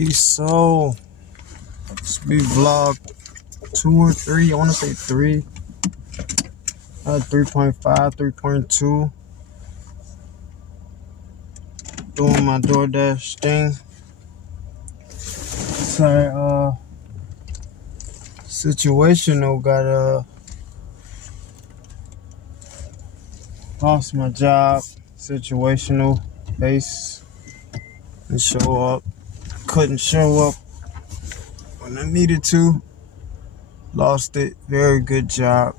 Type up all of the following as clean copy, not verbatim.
T.S.o.L. This be vlog 2 or 3. I want to say 3. 3.5, 3.2. Doing my DoorDash thing. Sorry, situational. Got lost my job. Situational base. And show up. Couldn't show up when I needed to. Lost it. Very good job.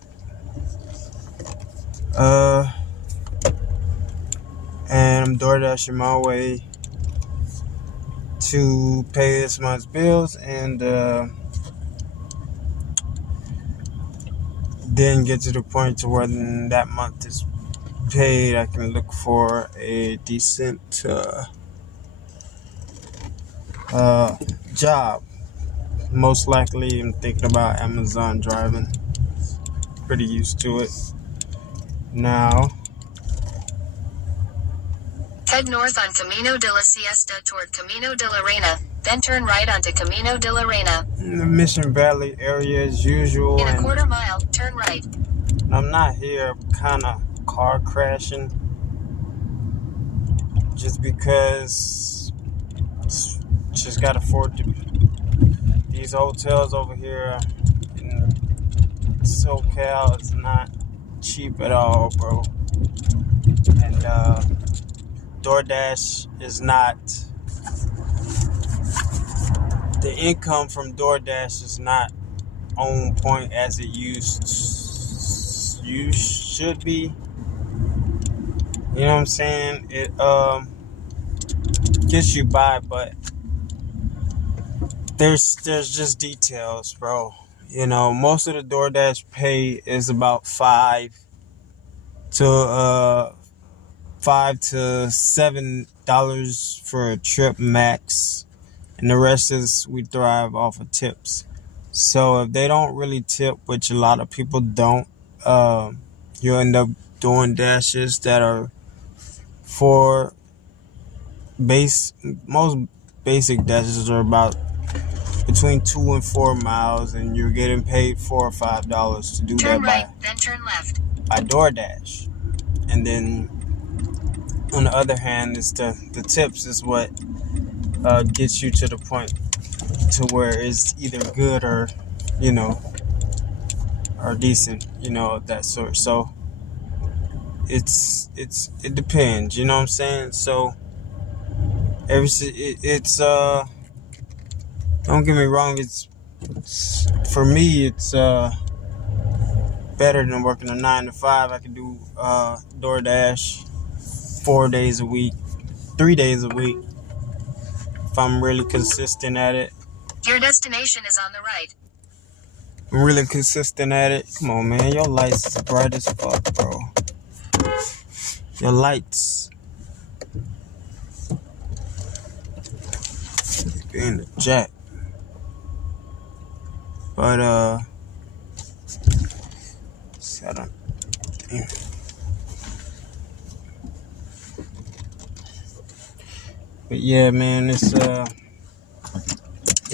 And I'm DoorDashing my way to pay this month's bills, and then get to the point to where that month is paid, I can look for a decent job. Most likely, I'm thinking about Amazon driving. Pretty used to it now. Head north on Camino de la Siesta toward Camino de la Reina, then turn right onto Camino de la Reina. In the Mission Valley area as usual. In a quarter mile, turn right. I'm not here kind of car crashing just because just got to afford to. These hotels over here in SoCal is not cheap at all, bro. And DoorDash is not. The income from DoorDash is not on point as it should be. You know what I'm saying? It gets you by, but there's just details, bro. You know, most of the DoorDash pay is about $5 to $7 for a trip max, and the rest is we thrive off of tips. So if they don't really tip, which a lot of people don't, you'll end up doing dashes that are for most basic dashes are about between 2 and 4 miles, and you're getting paid $4 or $5 to do turn that right, then turn left. by DoorDash. And then on the other hand, it's the tips is what gets you to the point to where it's either good or, you know, or decent, you know, of that sort. So it depends, you know what I'm saying? So don't get me wrong, it's for me it's better than working a 9 to 5. I can do DoorDash 4 days a week, 3 days a week if I'm really consistent at it. Your destination is on the right. I'm really consistent at it. Come on, man, your lights is bright as fuck, bro. Your lights. Being the jack. But but yeah, man, it's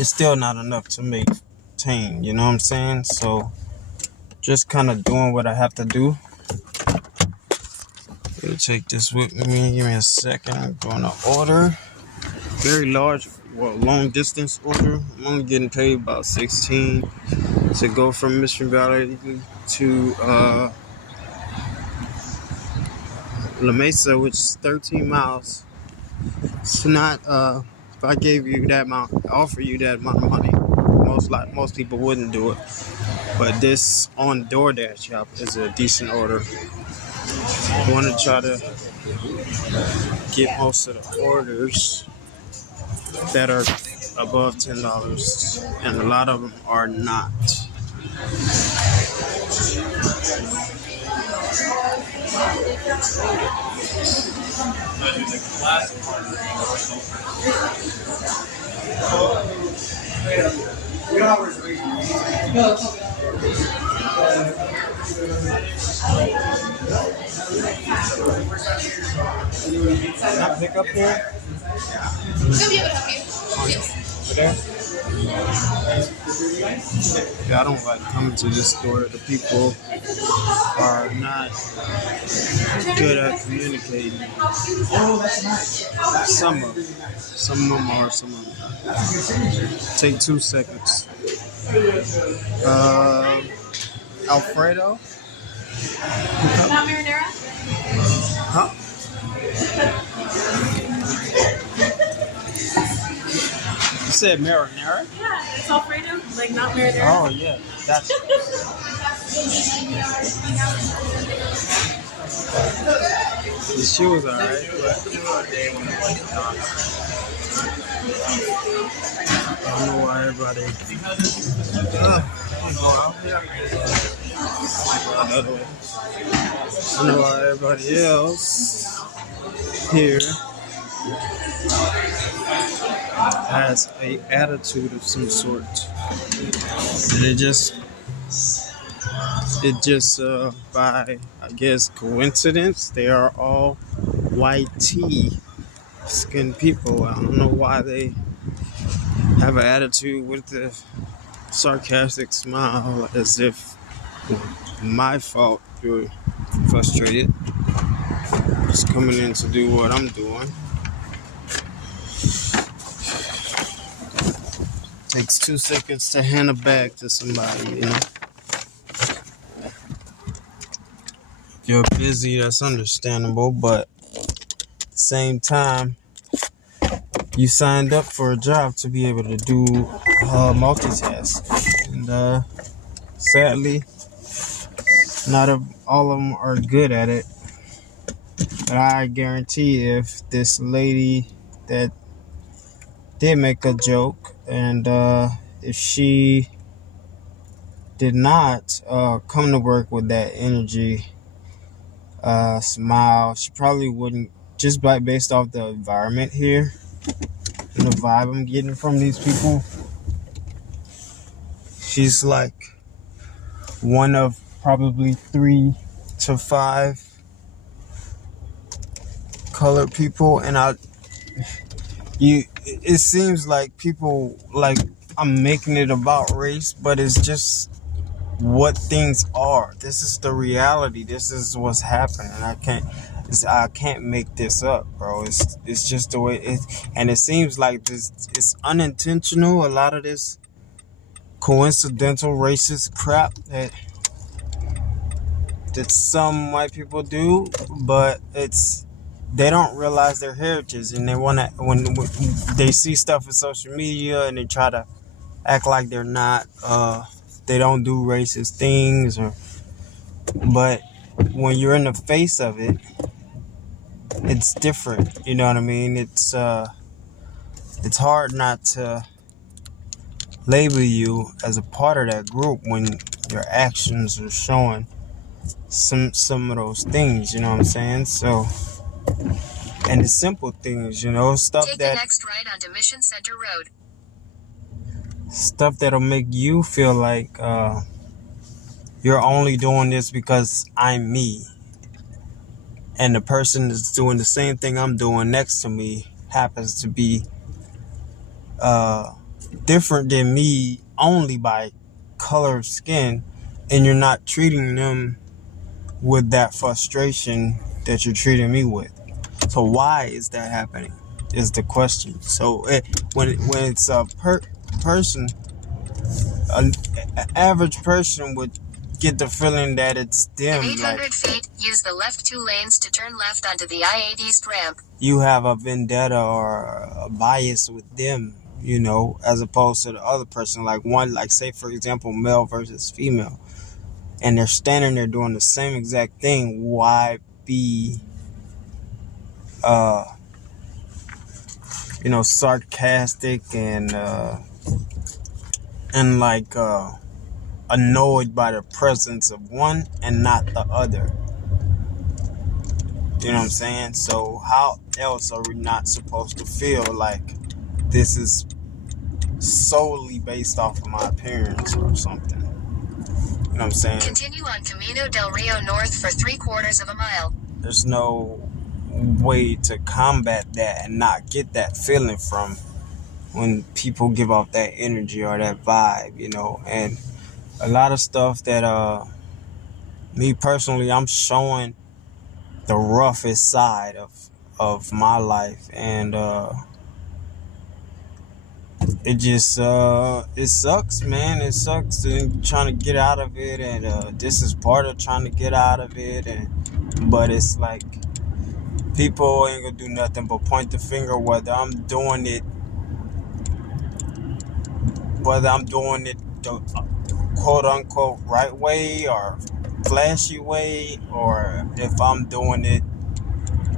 still not enough to maintain, you know what I'm saying? So just kind of doing what I have to do. Gonna take this with me. Give me a second. I'm going to order very large, long distance order. I'm only getting paid about $16 to go from Mission Valley to La Mesa, which is 13 miles. It's not, if I gave you that amount, offer you that amount of money, most people wouldn't do it. But this on DoorDash app is a decent order. I want to try to get most of the orders that are above $10, and a lot of them are not. Can I pick up here? We'll be able to help you. there? Yeah, I don't like coming to this store. The people are not good at communicating. Some of them. Some of them are, some of them not. Take 2 seconds. Alfredo? Not marinara? Huh? You said marinara? Yeah, it's Alfredo, like not marinara. Oh, yeah. That's... The shoes are alright, but I don't know why everybody. I know why everybody else here has a attitude of some sort, and it just by I guess coincidence they are all white tea skinned people. I don't know why they have an attitude with the sarcastic smile as if my fault you're frustrated. Just coming in to do what I'm doing. Takes 2 seconds to hand a bag to somebody, you know. If you're busy, that's understandable, but at the same time, you signed up for a job to be able to do multitask. And sadly, not all of them are good at it. But I guarantee if this lady that did make a joke, and if she did not come to work with that energy, smile, she probably wouldn't, just based off the environment here and the vibe I'm getting from these people. She's like one of probably 3 to 5 colored people, and it seems like people like I'm making it about race, but it's just what things are. This is the reality. This is what's happening. I can't make this up, bro. It's just the way it, and it seems like this. It's unintentional. A lot of this coincidental racist crap that some white people do, but they don't realize their heritage, and they wanna when they see stuff in social media and they try to act like they're not. They don't do racist things, but when you're in the face of it, it's different. You know what I mean? It's hard not to label you as a part of that group when your actions are showing some of those things. You know what I'm saying? So, and the simple things, stuff Take that the next right onto Mission Center Road. Stuff that'll make you feel like you're only doing this because I'm me, and the person that's doing the same thing I'm doing next to me happens to be different than me only by color of skin, and you're not treating them with that frustration that you're treating me with. So why is that happening is the question. So when it's a person, an average person would get the feeling that it's them. In 800 feet, use the left 2 lanes to turn left onto the I-8 East ramp. You have a vendetta or a bias with them, as opposed to the other person. Like say for example, male versus female, and they're standing there doing the same exact thing. Why be sarcastic and annoyed by the presence of one and not the other? You know what I'm saying? So how else are we not supposed to feel like this is solely based off of my appearance or something? You know what I'm saying? Continue on Camino del Rio North for 3/4 of a mile. There's no way to combat that and not get that feeling from when people give off that energy or that vibe, and a lot of stuff that me personally, I'm showing the roughest side of my life, and it just it sucks, man. It sucks trying to get out of it, and this is part of trying to get out of it, but it's like people ain't gonna do nothing but point the finger whether I'm doing it the quote unquote right way or flashy way, or if I'm doing it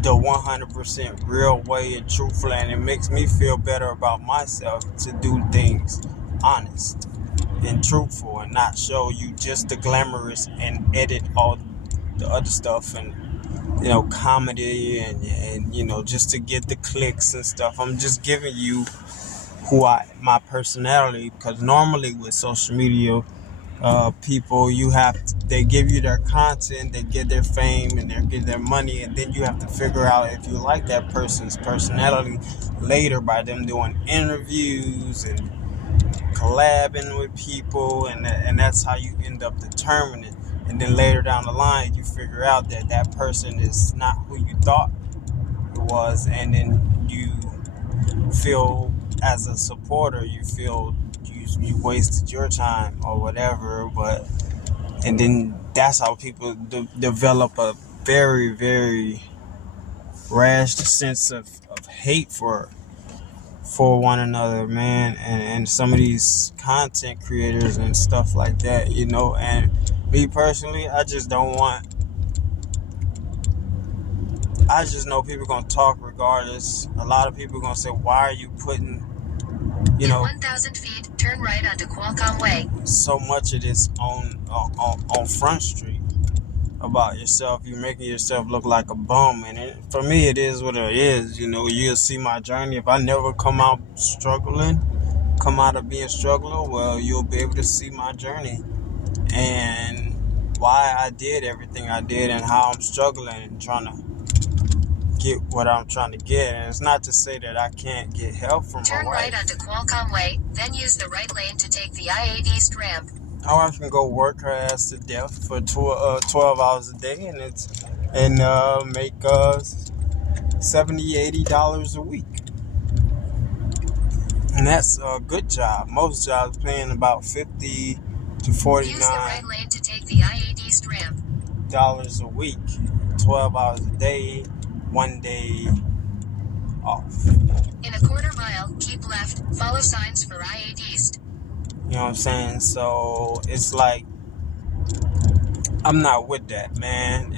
the 100% real way and truthful, and it makes me feel better about myself to do things honest and truthful and not show you just the glamorous and edit all the other stuff and comedy and just to get the clicks and stuff. I'm just giving you my personality, because normally with social media, people, they give you their content, they get their fame, and they get their money, and then you have to figure out if you like that person's personality later by them doing interviews and collabing with people, and that's how you end up determining. And then later down the line, you figure out that that person is not who you thought it was, and then you feel, as a supporter, you feel you wasted your time or whatever. And then that's how people develop a very, very rash sense of hate for one another, man. And some of these content creators and stuff like that, and me personally, I just know people gonna talk regardless. A lot of people gonna say, why are you putting in 1,000 feet, turn right onto Qualcomm Way. so much of this on Front Street about yourself? You're making yourself look like a bum, and for me, it is what it is. You'll see my journey. If I never come out of being struggling, well, you'll be able to see my journey and why I did everything I did and how I'm struggling and trying to get what I'm trying to get. And it's not to say that I can't get help from Turn my wife. right onto Qualcomm Way, then use the right lane to take the I-8 East ramp. My wife can go work her ass to death for 12 hours a day and make $70, $80 a week. And that's a good job. Most jobs paying about $50 to $49 use the right lane to take the I-8 East ramp. a week, 12 hours a day, 1 day off. In a quarter mile, keep left, follow signs for I-8 East. You know what I'm saying? So it's like, I'm not with that, man.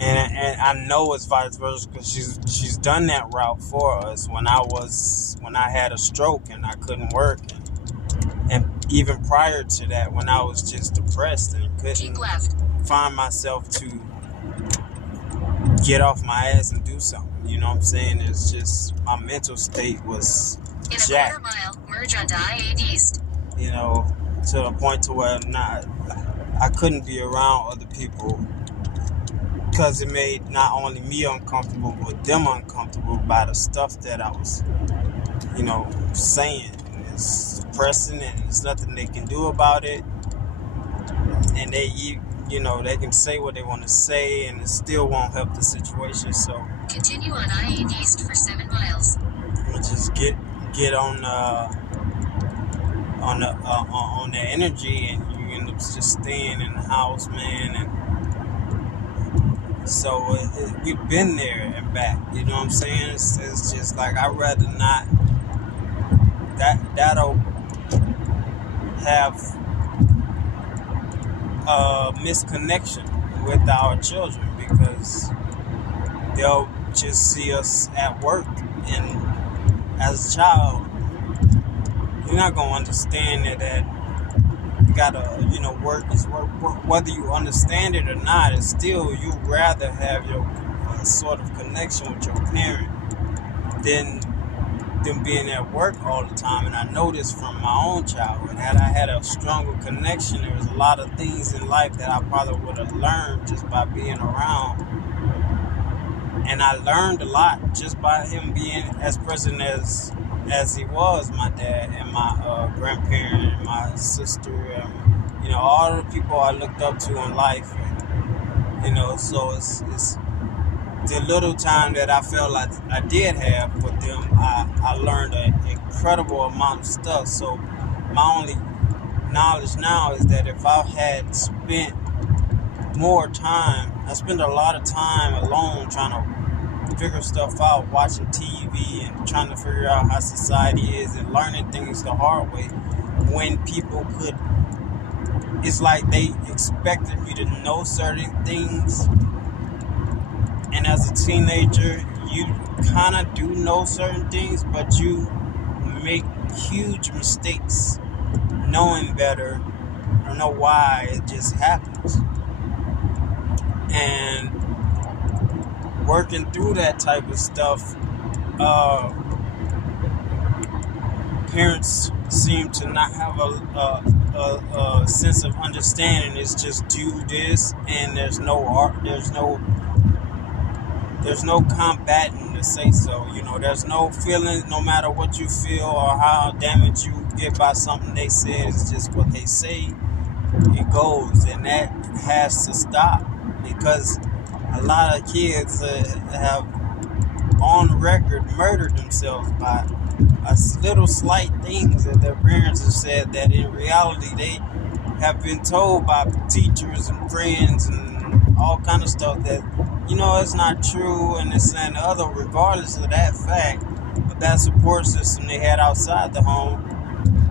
And I know it's vice versa, because she's done that route for us when I had a stroke and I couldn't work, and even prior to that, when I was just depressed and couldn't find myself to get off my ass and do something. You know what I'm saying? It's just my mental state was jacked. In a quarter mile, merge onto I-8 East. To the point to where I couldn't be around other people, because it made not only me uncomfortable, but them uncomfortable by the stuff that I was, saying. And it's depressing, and there's nothing they can do about it. And they can say what they want to say, and it still won't help the situation. So continue on I-8 East for 7 miles. Just get on the energy, and you end up just staying in the house, man. And so we've been there and back. You know what I'm saying? It's just like, I'd rather not. That'll have misconnection with our children, because they'll just see us at work, and as a child, you're not gonna understand that you gotta, work is work. Whether you understand it or not, it's still, you'd rather have your sort of connection with your parent than them being at work all the time. And I know this from my own childhood. Had I had a stronger connection, there was a lot of things in life that I probably would have learned just by being around. And I learned a lot just by him being as present as as he was my dad and my grandparent and my sister and all the people I looked up to in life. And, so it's the little time that I felt like I did have with them. I learned an incredible amount of stuff. So my only knowledge now is that if I had spent more time, I spend a lot of time alone trying to figure stuff out, watching TV and trying to figure out how society is and learning things the hard way, when people could, it's like they expected me to know certain things. And as a teenager, you kind of do know certain things, but you make huge mistakes knowing better. I don't know why, it just happens. And working through that type of stuff, parents seem to not have a sense of understanding. It's just do this, and there's no art, there's no combating the say so. There's no feeling, no matter what you feel or how damaged you get by something they said. It's just what they say, it goes, and that has to stop, because a lot of kids have on record murdered themselves by little slight things that their parents have said, that in reality they have been told by teachers and friends and all kind of stuff that it's not true, and this and the other. Regardless of that fact, but that support system they had outside the home,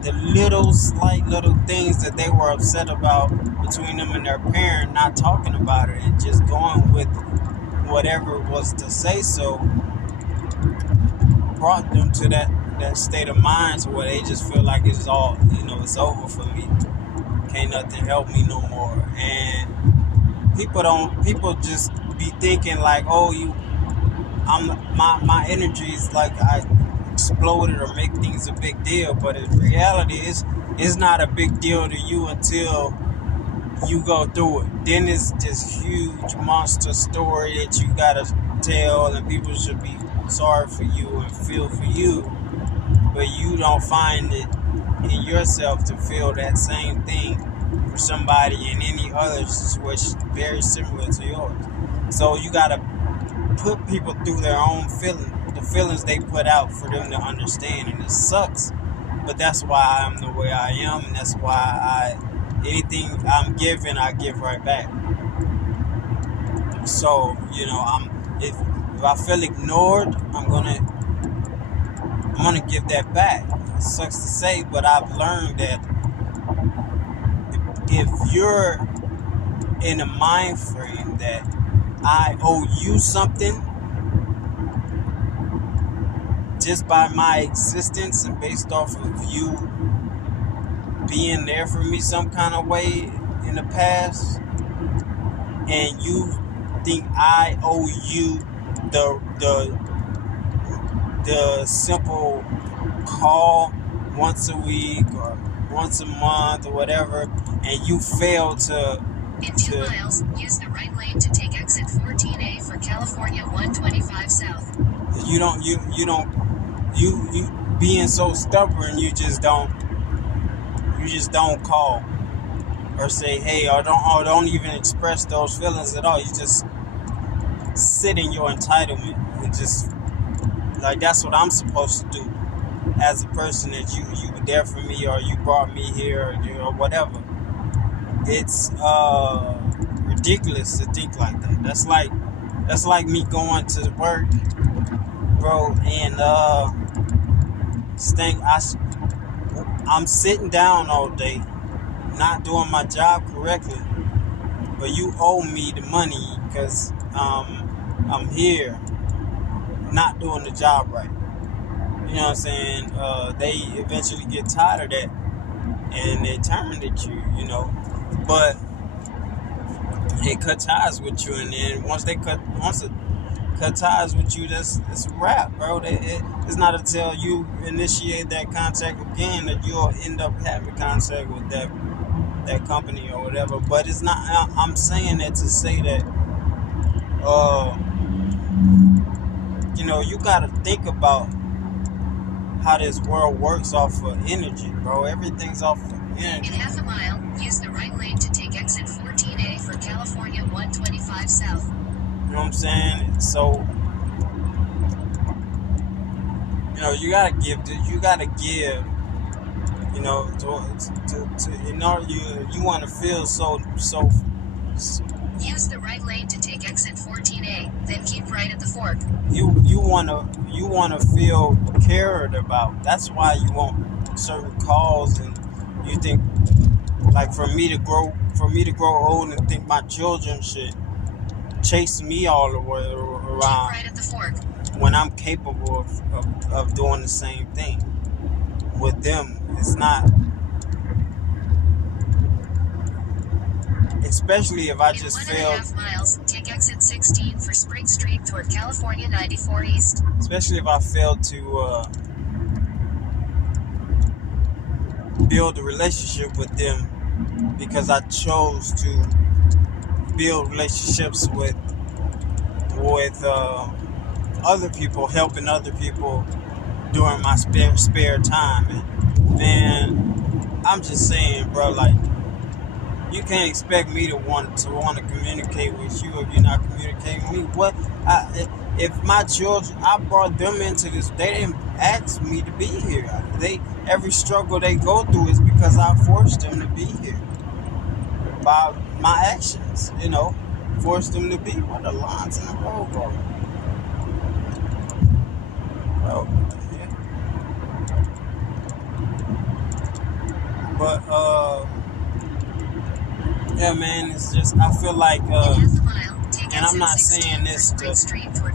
the slight little things that they were upset about between them and their parent, not talking about it and just going with whatever was to say so, brought them to that state of mind to where they just feel like it's all, it's over for me. Can't nothing help me no more. And people just be thinking like, oh, my energy is like I exploded or make things a big deal, but in reality it's not a big deal to you until you go through it. Then it's this huge monster story that you gotta tell, and people should be sorry for you and feel for you, but you don't find it in yourself to feel that same thing for somebody in any other situation very similar to yours. So you gotta put people through their own the feelings they put out for them to understand, and it sucks, but that's why I'm the way I am, and that's why anything I'm giving, I give right back. So if I feel ignored, I'm gonna give that back. It sucks to say, but I've learned that if you're in a mind frame that I owe you something just by my existence and based off of you being there for me some kind of way in the past, and you think I owe you the simple call once a week or once a month or whatever, and you fail to in 2 miles, use the right lane to take exit 14A for California 125 South. You being so stubborn, you just don't call or say hey, or don't even express those feelings at all. You just sit in your entitlement and just like that's what I'm supposed to do as a person, that you were there for me or you brought me here or whatever. It's ridiculous to think like that. That's like me going to work, bro, and I'm sitting down all day, not doing my job correctly, but you owe me the money because I'm here not doing the job right. You know what I'm saying? They eventually get tired of that and they terminate you, but they cut ties with you, and then once it cut ties with you, it's a wrap, bro. It's not until you initiate that contact again that you'll end up having contact with that company or whatever. But it's not. I'm saying that to say that, you gotta think about how this world works off of energy, bro. Everything's off of In energy. half a mile, use the right lane to take exit 14A for California 125 South. You know what I'm saying? So, you know, you gotta give, you know, to in order you want to feel so. Use the right lane to take exit 14A, then keep right at the fork. You wanna feel cared about. That's why you want certain calls, and you think, like, for me to grow old and think my children should chase me all the way around. Keep right at the fork. When I'm capable of doing the same thing with them. It's not, especially if I just failed. 1.5 miles, take exit 16 for Spring Street toward California 94 East. Especially if I failed to build a relationship with them, because I chose to build relationships with other people, helping other people during my spare time. And man, I'm just saying, bro, like, you can't expect me to want to communicate with you if you're not communicating with me. If my children, I brought them into this, they didn't ask me to be here. Every struggle they go through is because I forced them to be here by my actions. You know, forced them to be where the lines in the road go. Well, yeah. But yeah, man, it's just, I feel like, and I'm not saying this to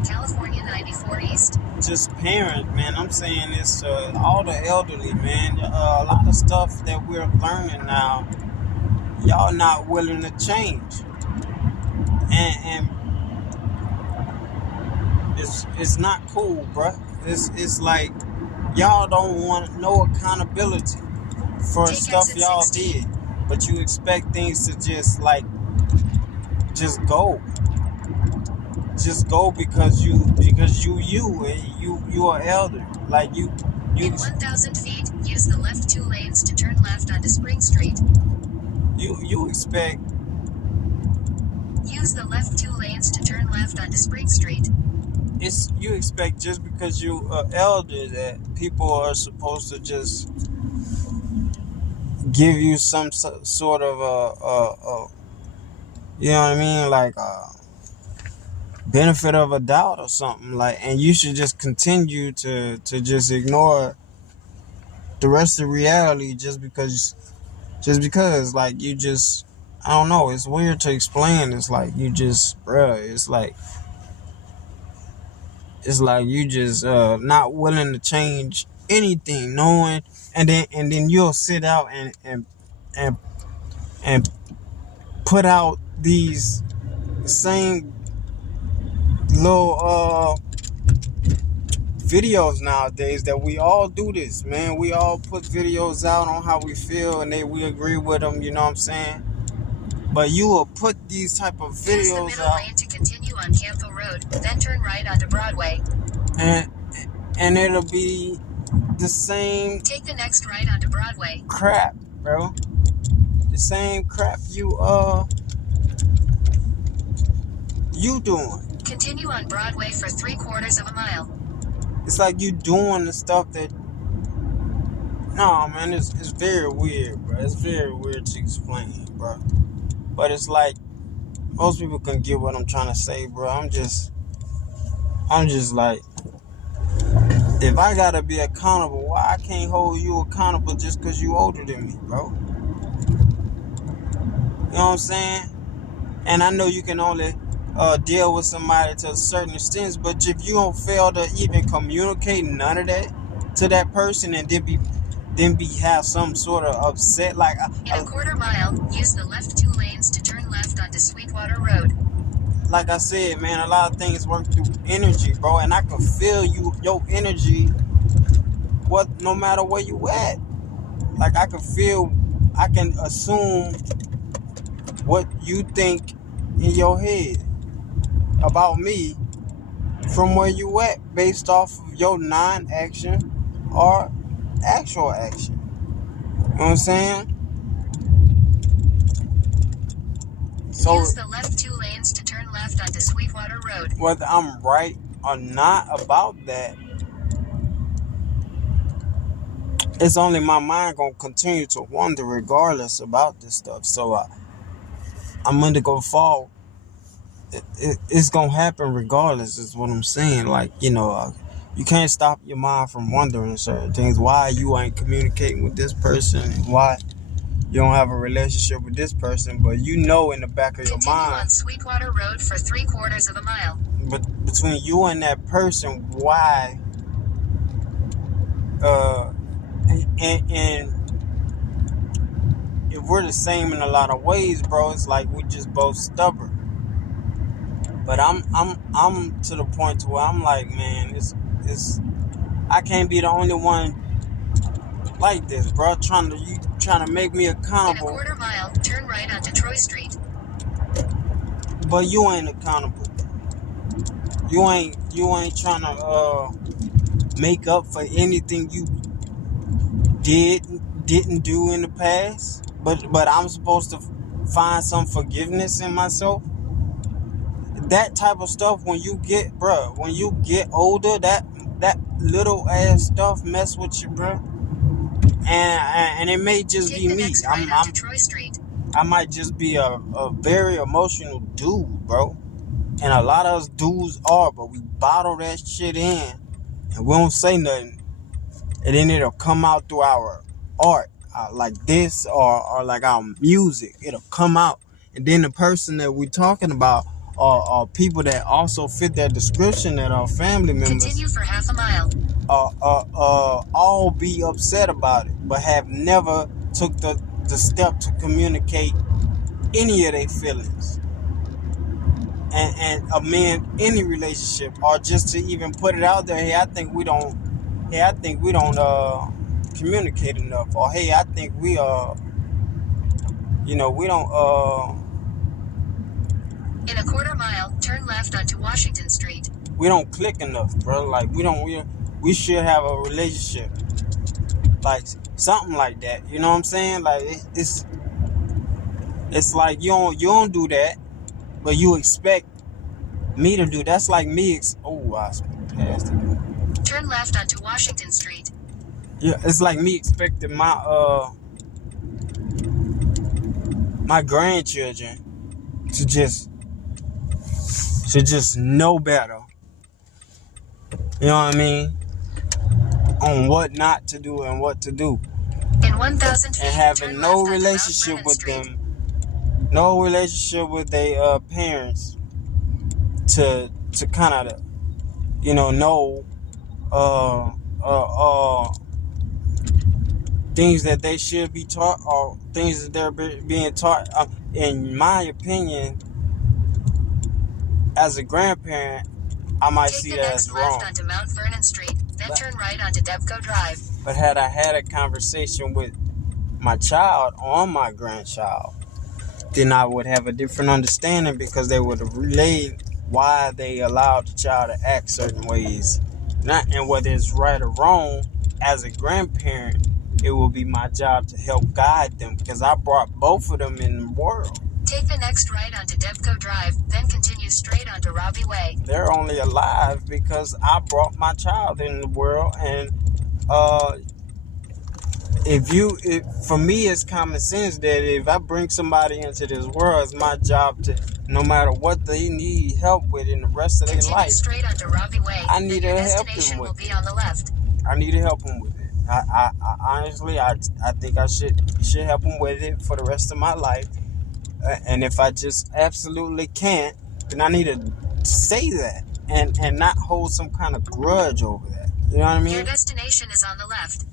California 94 East. just parent, man. I'm saying this to all the elderly, man. A lot of stuff that we're learning now, y'all not willing to change, and it's not cool, bruh. It's like y'all don't want no accountability for Take stuff exit y'all 16. did, but you expect things to just go. Just go because you are elder. Like you In 1,000 feet, use the left 2 lanes to turn left onto Spring Street. you expect. Use the left 2 lanes to turn left onto Spring Street. You expect just because you are elder that people are supposed to just give you some sort of you know what I mean, like benefit of a doubt or something, like, and you should just continue to just ignore the rest of reality just because like you just, I don't know, it's weird to explain. It's like you just, bruh, it's like you just not willing to change anything, knowing, and then you'll sit out and put out these same little videos nowadays that we all do this, man. We all put videos out on how we feel, and we agree with them, you know what I'm saying? But you will put these type of Use the videos middle out, lane to continue on Campbell Road, then turn right onto Broadway. and it'll be the same Take the next right onto Broadway. crap, bro. The same crap you doing. Continue on Broadway for 3/4 of a mile. It's like you doing the stuff that, no, man, it's very weird, bro. It's very weird to explain, bro. But it's like, most people can get what I'm trying to say, bro. I'm just like, if I gotta be accountable, why I can't hold you accountable just because you older than me, bro? You know what I'm saying? And I know you can only deal with somebody to a certain extent, but if you don't fail to even communicate none of that to that person, and then have some sort of upset, like In a 1/4 mile, use the left 2 lanes to turn left onto Sweetwater Road. like I said, man, a lot of things work through energy, bro, and I can feel your energy, no matter where you at. Like, I can assume what you think in your head about me from where you at, based off of your non-action or actual action. You know what I'm saying? So use the left 2 lanes to turn left onto Sweetwater Road. whether I'm right or not about that, it's only my mind gonna continue to wonder regardless about this stuff. So I'm gonna go fall. It's gonna happen regardless. Is what I'm saying. Like, you can't stop your mind from wondering certain things. Why you ain't communicating with this person? Why you don't have a relationship with this person? But in the back of your Continue mind, on Sweetwater Road for 3/4 of a mile. but between you and that person, why? And if we're the same in a lot of ways, bro, it's like we just both stubborn. But I'm to the point to where I'm like, man, it's I can't be the only one like this, bro. Trying to make me In a accountable, 1/4 mile, turn right onto Troy Street. but you ain't accountable. You ain't trying to make up for anything you didn't do in the past. But I'm supposed to find some forgiveness in myself. That type of stuff, when you get older, that little ass stuff mess with you, bro. And it may just Take be the me. next right onto Troy Street. I might just be a very emotional dude, bro. And a lot of us dudes are, but we bottle that shit in and we don't say nothing. And then it'll come out through our art, like this, or like our music. It'll come out. And then the person that we're talking about are people that also fit that description, that are family members. Continue for 1/2 mile. All be upset about it, but have never took the step to communicate any of their feelings and amend any relationship, or just to even put it out there. Hey, I think we don't communicate enough, or hey, I think we we don't In a 1/4 mile, turn left onto Washington Street. we don't click enough, bro. Like we should have a relationship, like something like that. You know what I'm saying? Like it's like you don't do that, but you expect me to do. That's like me. I passed it. Turn left onto Washington Street. Yeah, it's like me expecting my grandchildren to just know better. You know what I mean? On what not to do and what to do. In 1,000 feet, And having turn no left onto relationship Mount with Vernon them, no relationship with their parents to kind of know things that they should be taught, or things that they're being taught. In my opinion, as a grandparent, I might Take see the that next as left wrong. onto Mount Vernon Street, then turn right onto Debco Drive. But had I had a conversation with my child or my grandchild, then I would have a different understanding, because they would have relayed why they allowed the child to act certain ways. And whether it's right or wrong, as a grandparent, it will be my job to help guide them, because I brought both of them in the world. Take the next right onto Debco Drive, then continue straight onto Robbie Way. They're only alive because I brought my child in the world. And for me, it's common sense that if I bring somebody into this world, it's my job to, no matter what they need help with in the rest of their life, continue straight onto Robbie Way. I need to help them destination with will be it. on the left. I need to help them with it. I honestly, I think I should help them with it for the rest of my life. And if I just absolutely can't, then I need to say that and not hold some kind of grudge over that. You know what I mean? Your destination is on the left.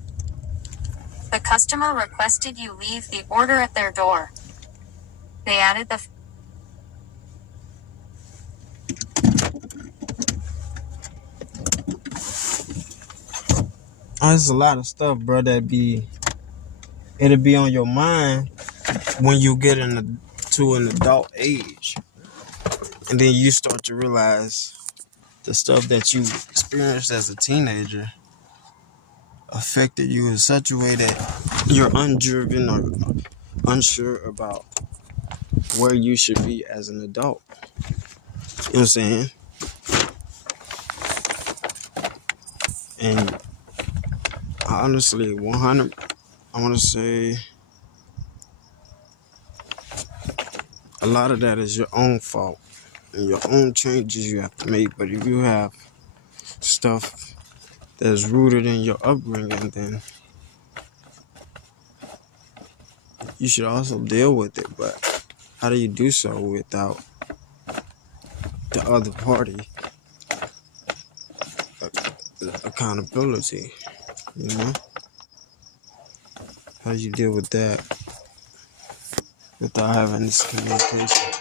The customer requested you leave the order at their door. They added the There's a lot of stuff, bro, it'll be on your mind when you get to an adult age. And then you start to realize the stuff that you experienced as a teenager affected you in such a way that you're undriven or unsure about where you should be as an adult. You know what I'm saying? And honestly, 100, I want to say a lot of that is your own fault and your own changes you have to make. But if you have stuff that's rooted in your upbringing, then you should also deal with it. But how do you do so without the other party accountability? You know? How do you deal with that without having this communication?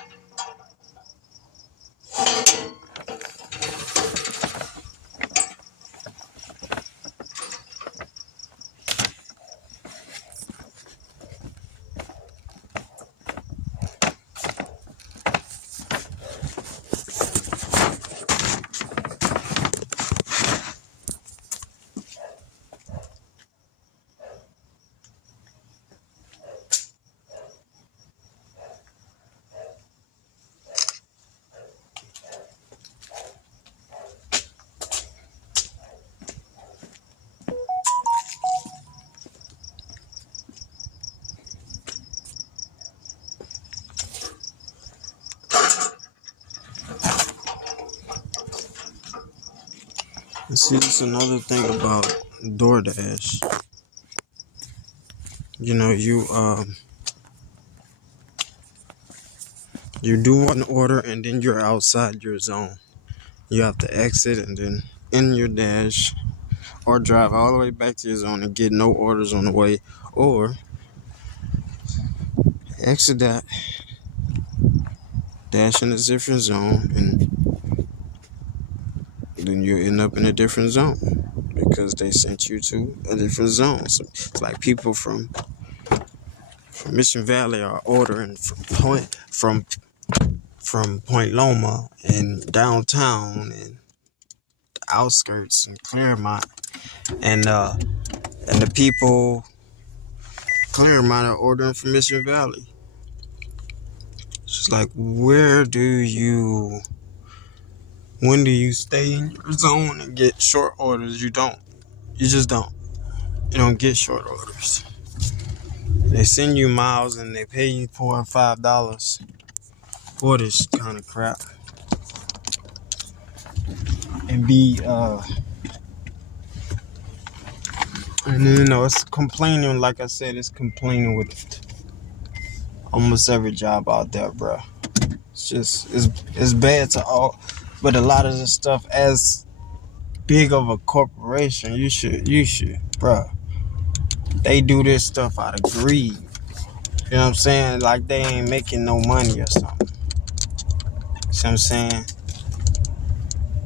And see, it's another thing about DoorDash. You know, you do one order and then you're outside your zone. You have to exit and then in your dash or drive all the way back to your zone and get no orders on the way, or exit that, dash in a different zone, and then you end up in a different zone because they sent you to a different zone. So it's like people from Mission Valley are ordering from Point Loma and downtown and the outskirts and Claremont, and the people Claremont are ordering from Mission Valley. It's just like, when do you stay in your zone and get short orders? You don't. You just don't. You don't get short orders. They send you miles and they pay you $4 or $5 for this kind of crap. And it's complaining, like I said, it's complaining with almost every job out there, bro. It's just, it's bad to all, but a lot of this stuff, as big of a corporation, you should, bro. They do this stuff out of greed. You know what I'm saying? Like they ain't making no money or something. See what I'm saying?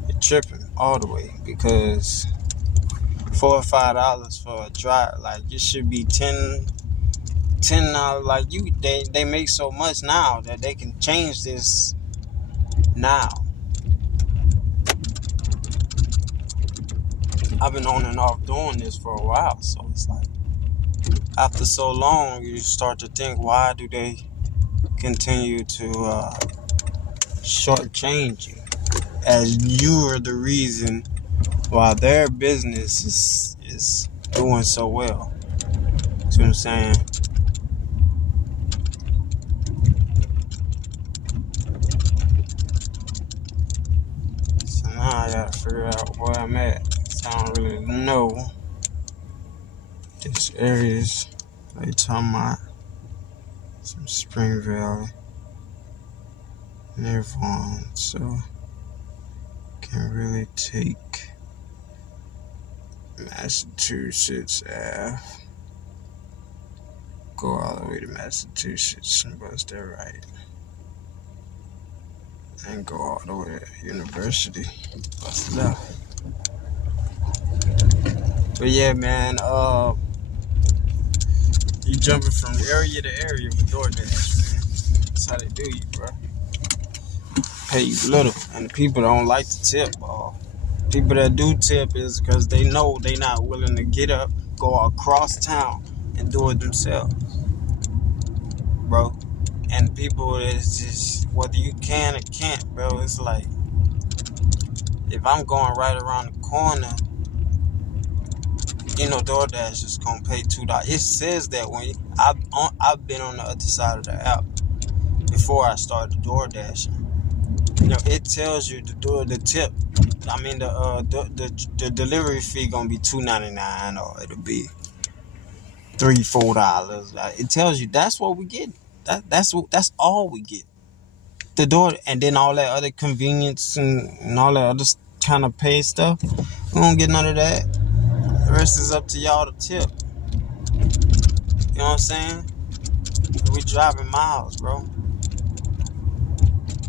You're tripping all the way, because $4 or $5 for a drive, like it should be $10. Like they make so much now that they can change this now. I've been on and off doing this for a while, so it's like, after so long, you start to think, why do they continue to shortchange you, as you are the reason why their business is doing so well? See what I'm saying? So now I gotta figure out where I'm at. So I don't really know this areas. They talking about some Spring Valley near Vaughn, so can't really take Massachusetts Ave, go all the way to Massachusetts and bust that right, and go all the way to University, bust it out. But yeah, man, you jumping from area to area with DoorDash, man. That's how they do you, bro. Pay you little, and people don't like to tip. People that do tip is because they know they not willing to get up go across town and do it themselves, bro. And people, it's just whether you can or can't, bro. It's like if I'm going right around the corner, DoorDash is gonna pay $2. It says that when I've been on the other side of the app before I started DoorDashing. It tells you the tip. I mean the delivery fee gonna be $2.99 or it'll be $3-4. It tells you that's what we get. That's all we get. The door, and then all that other convenience and all that other kind of pay stuff. We don't get none of that. The rest is up to y'all to tip. You know what I'm saying? We driving miles, bro.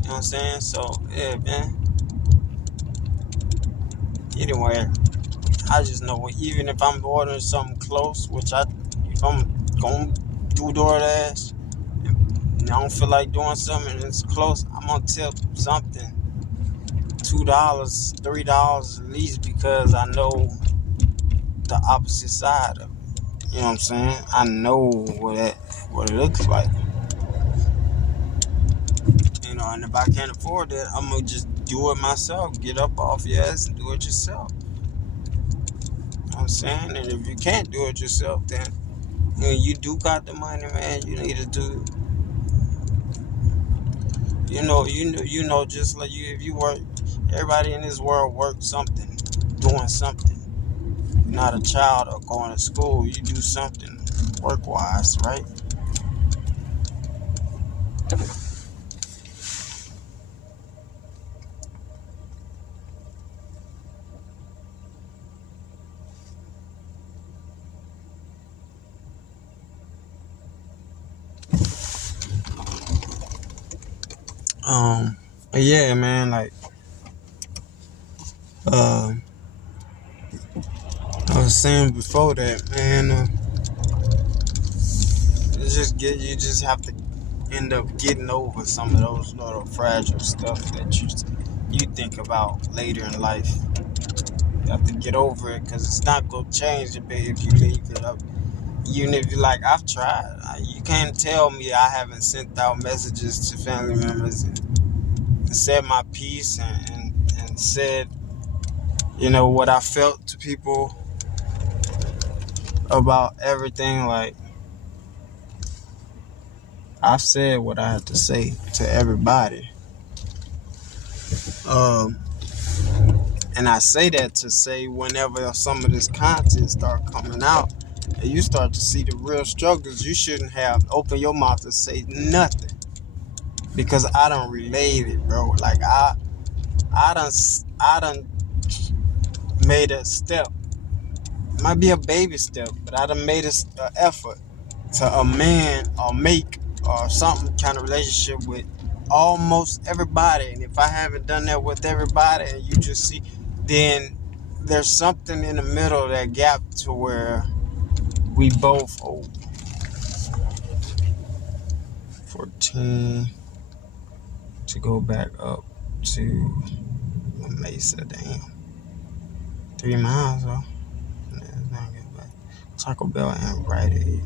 You know what I'm saying? So yeah, man. Anyway, I just know even if I'm ordering something close, if I'm going through DoorDash and I don't feel like doing something and it's close, I'm gonna tip something. $2, $3 at least, because I know the opposite side of it. You know what I'm saying? I know what it looks like. And if I can't afford it, I'm gonna just do it myself. Get up off your ass and do it yourself. You know what I'm saying? And if you can't do it yourself, then you do got the money, man. You need to do. Just like if you work, everybody in this world works something, doing something. You're not a child or going to school. You do something work-wise, right? Yeah, man, like, I was saying before that, man, you just have to end up getting over some of those little fragile stuff that you think about later in life. You have to get over it, because it's not gonna change a bit if you leave it up. Even if I've tried, you can't tell me I haven't sent out messages to family members and said my piece and said, what I felt to people about everything. Like, I've said what I had to say to everybody. And I say that to say, whenever some of this content start coming out and you start to see the real struggles, you shouldn't have opened your mouth to say nothing, because I don't relate it, bro. Like, I done made a step. It might be a baby step, but I done made an effort to a man or make or something kind of relationship with almost everybody. And if I haven't done that with everybody, and you just see, then there's something in the middle of that gap to where we both 14 to go back up to Mesa. Damn, 3 miles though. Taco Bell and Rite Aid.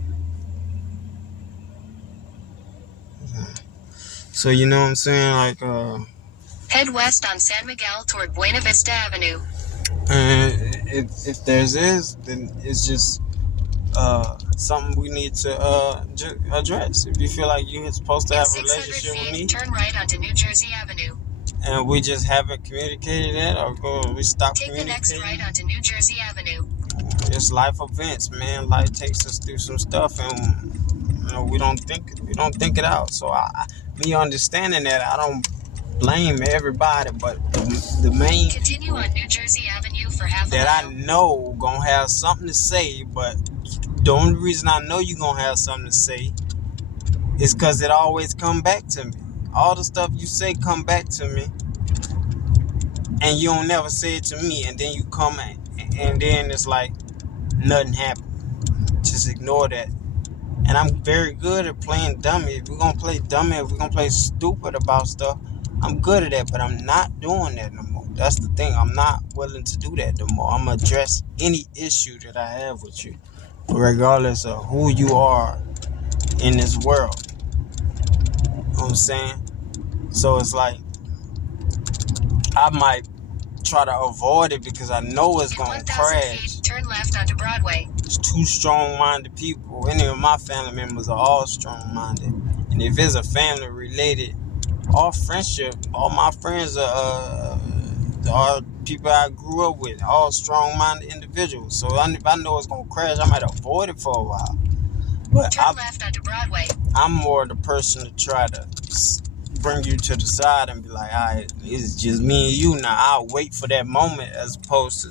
So you know what I'm saying? Like, Head west on San Miguel toward Buena Vista Avenue. And if there's then it's just something we need to address. If you feel like you're supposed to have a relationship with me, turn right onto New Jersey Avenue. And we just haven't communicated that, or we stop communicating. Take the next right onto New Jersey Avenue. It's life events, man. Life takes us through some stuff, and we don't think it out. So me understanding that, I don't blame everybody, but the main continue on New Jersey Avenue for half a mile. That I know gonna have something to say, but the only reason I know you're gonna have something to say is because it always come back to me. All the stuff you say come back to me, and you don't never say it to me, and then you come and then it's like nothing happened. Just ignore that. And I'm very good at playing dummy. If we're gonna play dummy, if we're gonna play stupid about stuff, I'm good at that, but I'm not doing that no more. That's the thing. I'm not willing to do that no more. I'm gonna address any issue that I have with you. regardless of who you are in this world. You know what I'm saying? So it's like, I might try to avoid it because I know it's going to crash. Feet, turn left onto Broadway. It's two strong-minded people. Any of my family members are all strong-minded. And if it's a family-related, all friendship, all my friends are people I grew up with, all strong-minded individuals. So if I know it's going to crash, I might avoid it for a while. But turn left onto Broadway. I'm more the person to try to bring you to the side and be like, all right, it's just me and you now. I'll wait for that moment as opposed to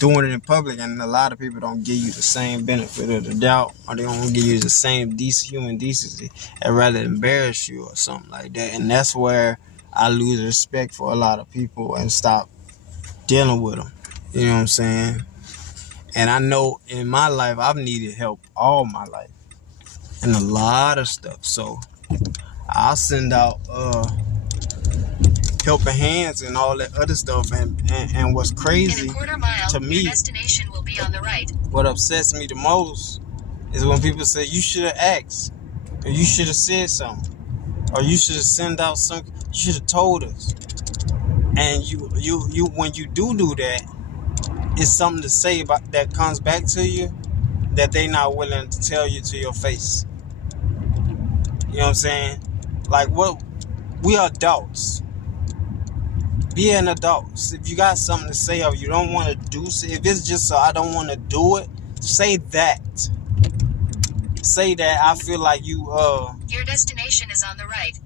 doing it in public. And a lot of people don't give you the same benefit of the doubt, or they don't give you the same human decency, and rather embarrass you or something like that. And that's where I lose respect for a lot of people and stop dealing with them. You know what I'm saying? And I know in my life, I've needed help all my life and a lot of stuff. So I'll send out helping hands and all that other stuff. And what's crazy in a quarter mile, to me, your destination will be on the right. What upsets me the most is when people say you should have asked, or you should have said something, or you should have sent out something. You should have told us. And you when you do that, it's something to say about that comes back to you that they not willing to tell you to your face. You know what I'm saying? Like, what? We are adults. Be an adult. If you got something to say or you don't want to do, if it's just so I don't want to do it, say that. Say that I feel like you your destination is on the right.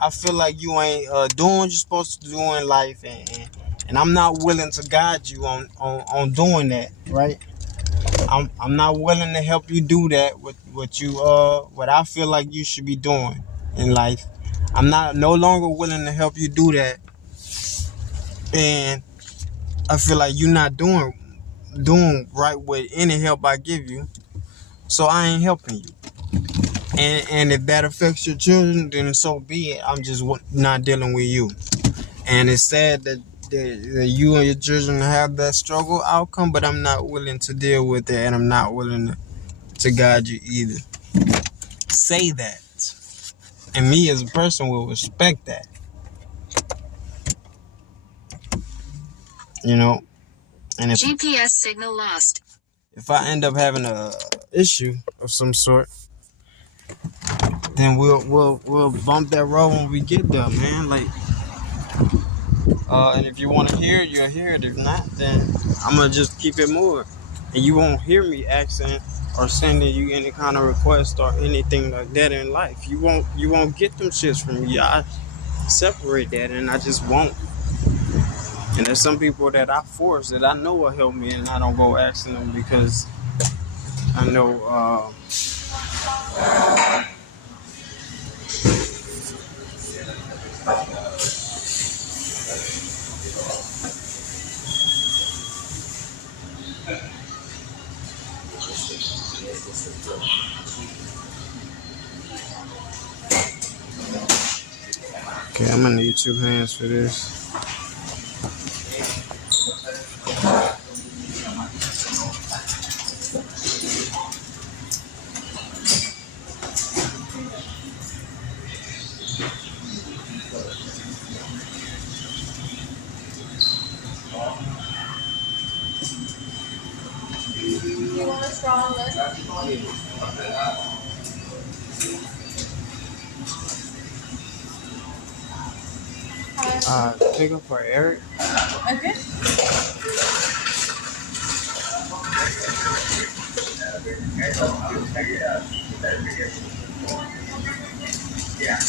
I feel like you ain't doing what you're supposed to do in life, and I'm not willing to guide you on doing that, right? I'm not willing to help you do that with what I feel like you should be doing in life. I'm no longer willing to help you do that, and I feel like you're not doing right with any help I give you, so I ain't helping you. And if that affects your children, then so be it. I'm just not dealing with you. And it's sad that you and your children have that struggle outcome, but I'm not willing to deal with it, and I'm not willing to guide you either. Say that. And me as a person will respect that. You know? And if GPS signal lost. If I end up having a issue of some sort, then we'll bump that road when we get there, man. Like, and if you want to hear it, you'll hear it. If not, then I'm gonna just keep it moving, and you won't hear me asking or sending you any kind of request or anything like that in life. You won't get them shits from me. I separate that, and I just won't. And there's some people that I force that I know will help me, and I don't go asking them because I know. Okay, I'm gonna need 2 hands for this. You want a straw on this? Pick up for Eric. Okay. Yeah.